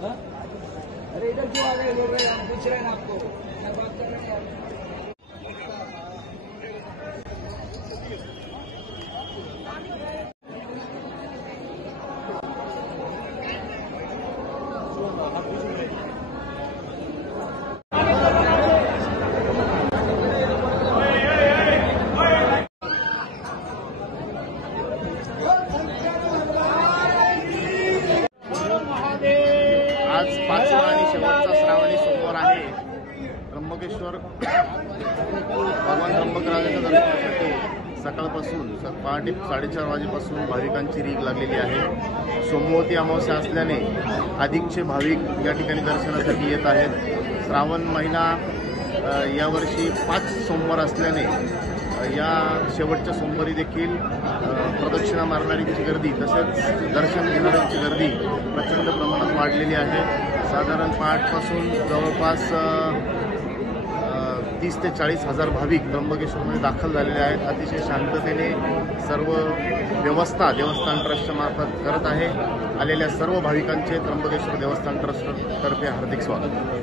हाँ? अरे इधर क्यों आ गए लोग? हम पूछ रहे हैं आपको, क्या बात कर रहे हैं? आज 5वा आणि शेवटचा श्रावणी सोमवार आहे। त्र्यंबकेश्वर भगवान त्र्यंबकराजाच्या दर्शनासाठी सकाळपासून पहाटे 4:30 वाजेपासून भाविकांची रीघ लागलेली आहे। सोमवती अमावस्या असल्याने अधिकचे भाविक या ठिकाणी दर्शनासाठी येत आहेत। श्रावण महिना यावर्षी 5 सोमवार असल्याने या शेवटच्या सोमवारी देखील प्रदक्षिणा मारणाऱ्यांची गर्दी तसेच दर्शन घेणाऱ्यांची गर्दी प्रचंड प्रमाणात वाढलेली आहे। साधारण पहाटपासून जवळपास 30 ते 40 हजार भाविक त्र्यंबकेश्वरमध्ये दाखल झालेले आहेत। अतिशय शांततेने सर्व व्यवस्था देवस्थान ट्रस्टच्या मार्फत करत आहे। आलेल्या सर्व भाविकांचे त्र्यंबकेश्वर देवस्थान ट्रस्टतर्फे हार्दिक स्वागत।